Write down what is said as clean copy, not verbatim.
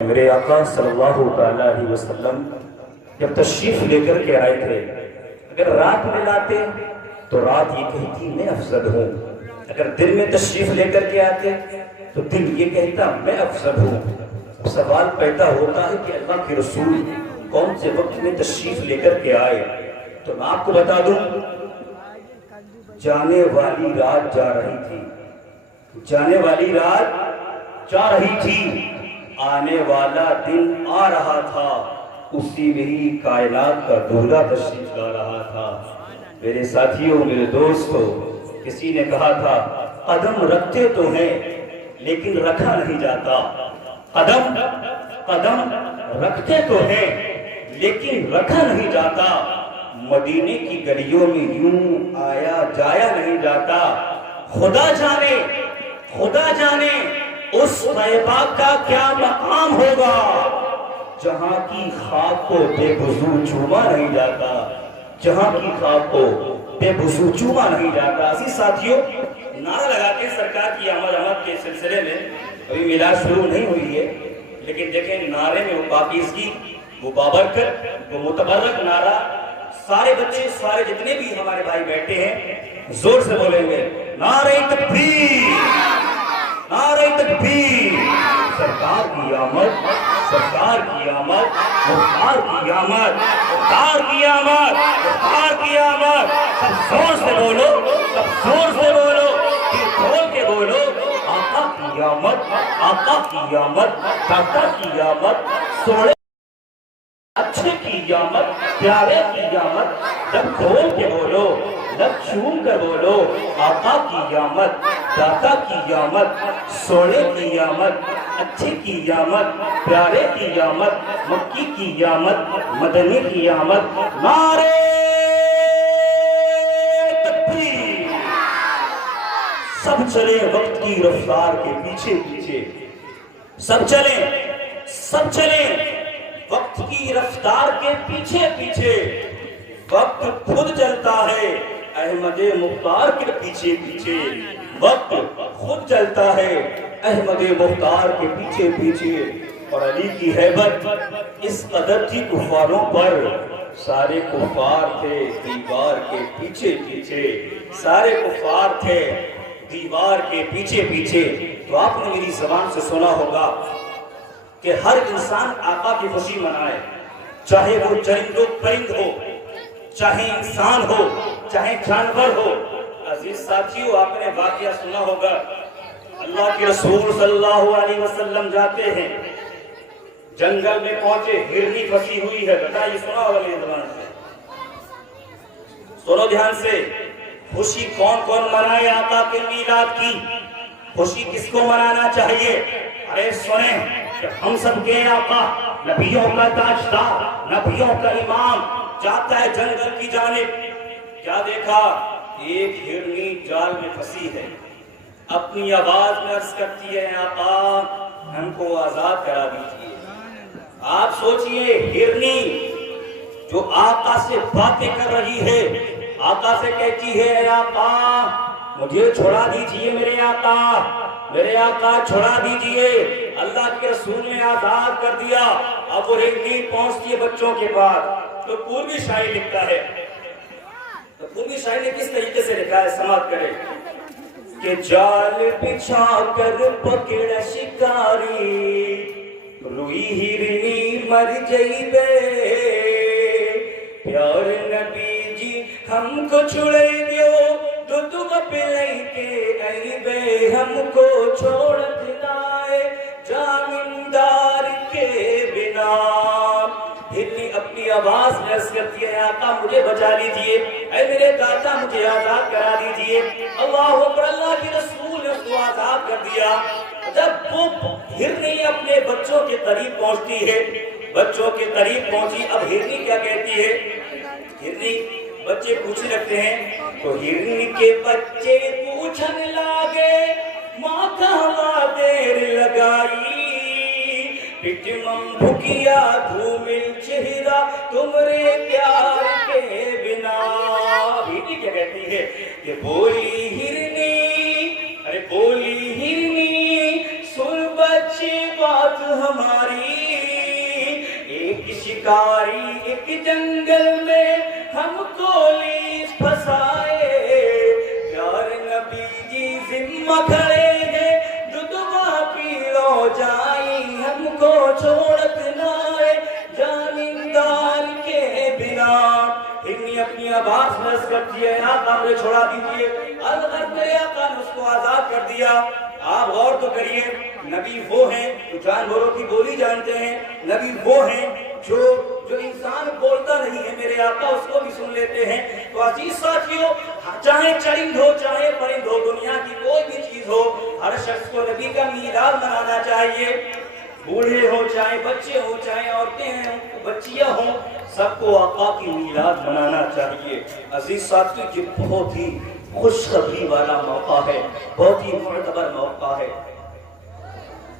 میرے آقا صلی اللہ علیہ وسلم جب تشریف لے کر کے آئے تھے، اگر رات میں لاتے تو رات یہ کہتی میں افضل ہوں، اگر دن میں تشریف لے کر کے آتے تو دن یہ کہتا میں افضل ہوں۔ اب سوال پیدا ہوتا ہے کہ اللہ کے رسول کون سے وقت میں تشریف لے کر کے آئے؟ تو میں آپ کو بتا دوں، جانے والی رات جا رہی تھی، جانے والی رات جا رہی تھی، آنے والا دن آ رہا تھا، اسی میں ہی کائنات کا دولہا تشریف لا رہا تھا۔ میرے ساتھیوں، میرے دوستوں، کسی نے کہا تھا قدم رکھتے تو ہیں لیکن رکھا نہیں جاتا، قدم رکھتے تو ہیں لیکن رکھا نہیں جاتا، مدینے کی گلیوں میں یوں آیا جایا نہیں جاتا۔ خدا جانے اس طیبہ کا کیا مقام ہوگا جہاں کی خاک کو بے وضو چوما نہیں جاتا، جہاں کی خاک کو بے وضو چوما نہیں جاتا۔ اسی ساتھیوں، نعرہ لگاتے ہیں سرکار کی آمد کے سلسلے میں، ابھی میلاد شروع نہیں ہوئی ہے، لیکن دیکھیں نعرے میں وہ پاکیزگی، وہ بابرکت، وہ متبرک نعرہ۔ سارے بچے، سارے جتنے بھی ہمارے بھائی بیٹھے ہیں زور سے بولیں گے نعرہ تکبیر، نعرہ تکبیر۔ سرکار کی آمد، سرکار کی آمد، مختار کی آمد، مختار کی آمد، مختار کی آمد۔ سب زور سے بولو، سب زور سے بولو، دل کھول کے بولو، آقا کی آمد، آقا کی آمد، داتا کی آمد، سوڑے اچھے کی آمد، پیارے کی آمد۔ جب کھول کے بولو، لب چوم کر بولو، آقا کی آمد، داتا کی آمد، سوڑے کی آمد، اچھے کی آمد، پیارے کی آمد، مکی کی آمد، مدنی کی آمد۔ نعرہ تکبیر۔ سب چلیں وقت کی رفتار کے پیچھے پیچھے، سب چلیں وقت کی رفتار کے پیچھے پیچھے۔ وقت خود چلتا ہے احمد مختار کے پیچھے پیچھے، وقت خود چلتا ہے احمد مختار کے پیچھے پیچھے۔ اور علی کی ہیبت اس قدر تھی کفاروں پر، سارے کفار تھے دیوار کے پیچھے پیچھے، سارے کفار تھے دیوار کے پیچھے پیچھے۔ تو آپ نے میری زبان سے سنا ہوگا کہ ہر انسان آقا کی خوشی منائے، چاہے وہ چرند و پرند ہو، چاہے انسان ہو، چاہے جانور ہو۔ عزیز ساتھیوں، آپ نے واقعہ سنا ہوگا، اللہ کے رسول صلی اللہ علیہ وسلم جاتے ہیں، جنگل میں پہنچے، ہرنی پھنسی ہوئی ہے۔ بتائیے، سنا ہوگا میری زبان سے، سنو دھیان سے۔ خوشی کون کون منائے آقا کے میلاد کی؟ خوشی کس کو منانا چاہیے؟ ارے سنیں کہ ہم سب کے آقا، نبیوں کا تاجدار، نبیوں کا امام، جاتا ہے جنگل کی جانب۔ کیا دیکھا؟ ایک ہرنی جال میں پھنسی ہے، اپنی آواز میں عرض کرتی ہے آقا ہم کو آزاد کرا دیجیے۔ آپ سوچئے، ہرنی جو آقا سے باتیں کر رہی ہے، آقا سے کہتی ہے اے آقا مجھے چھوڑا دیجیے، میرے آقا چھوڑا دیجیے۔ اللہ کے رسول نے آزاد کر دیا۔ اب وہ ہرنی پہنچتی ہے بچوں کے پاس، تو پوروی شاعر لکھتا ہے، تو پوروی شاعر نے کس طریقے سے لکھا ہے، سماعت کرے کہ جال بچھا کر پکڑ شکاری، روئی ہرنی مر جائیبے، پیار نبی جی ہم کو چھڑے دیو، تو تم پلئی کے ایبے، ہم کو چھوڑ دلائے جامندار کے بنا۔ ہرنی اپنی آواز میں عرض کرتی ہے آقا مجھے بچا لیجئے، اے میرے داتا مجھے آزاد کرا دیجئے۔ اللہ اکبر، اللہ کے رسول نے اس کو آزاد کر دیا۔ جب وہ ہرنی اپنے بچوں کے قریب پہنچتی ہے، بچوں کے قریب پہنچی، اب ہرنی کیا کہتی ہے؟ ہرنی، بچے پوچھنے لگتے ہیں، تو ہرنی کے بچے پوچھنے لگے ماں کہاں دیر لگائی، پٹمم بھکیا دھومل چہرہ تمہرے پیار کے بنا۔ ہرنی کیا کہتی ہے کہ بولی ہرنی، ارے بولی ہرنی سن بچے بات ہماری، شکاری ایک جنگل میں ہم کو لیس پھنسائے، پیار نبی جی ذمہ کھڑے ہیں جو دعا پیرو جائیں، ہم کو چھوڑت نہ جانندار کے بنا۔ اتنی اپنی آواز میں عرض کرتی ہے آقا مجھے چھوڑا دیجئے، الغرض میرے آقا نے اس کو آزاد کر دیا۔ آپ غور تو کریے، نبی وہ ہیں جو جانوروں کی بولی جانتے ہیں، نبی وہ ہیں جو انسان بولتا نہیں ہے، میرے آقا اس کو بھی سن لیتے ہیں۔ تو عزیز ساتھیوں، چاہے چرند ہو چاہے پرند ہو، دنیا کی کوئی بھی چیز ہو، ہر شخص کو نبی کا میلاد منانا چاہیے۔ بوڑھے ہو چاہے بچے ہو چاہے عورتیں ہیں بچیاں ہوں، سب کو آقا کی میلاد منانا چاہیے۔ عزیز ساتھیوں، یہ بہت ہی خوشخبری والا موقع ہے، بہت ہی معتبر موقع ہے۔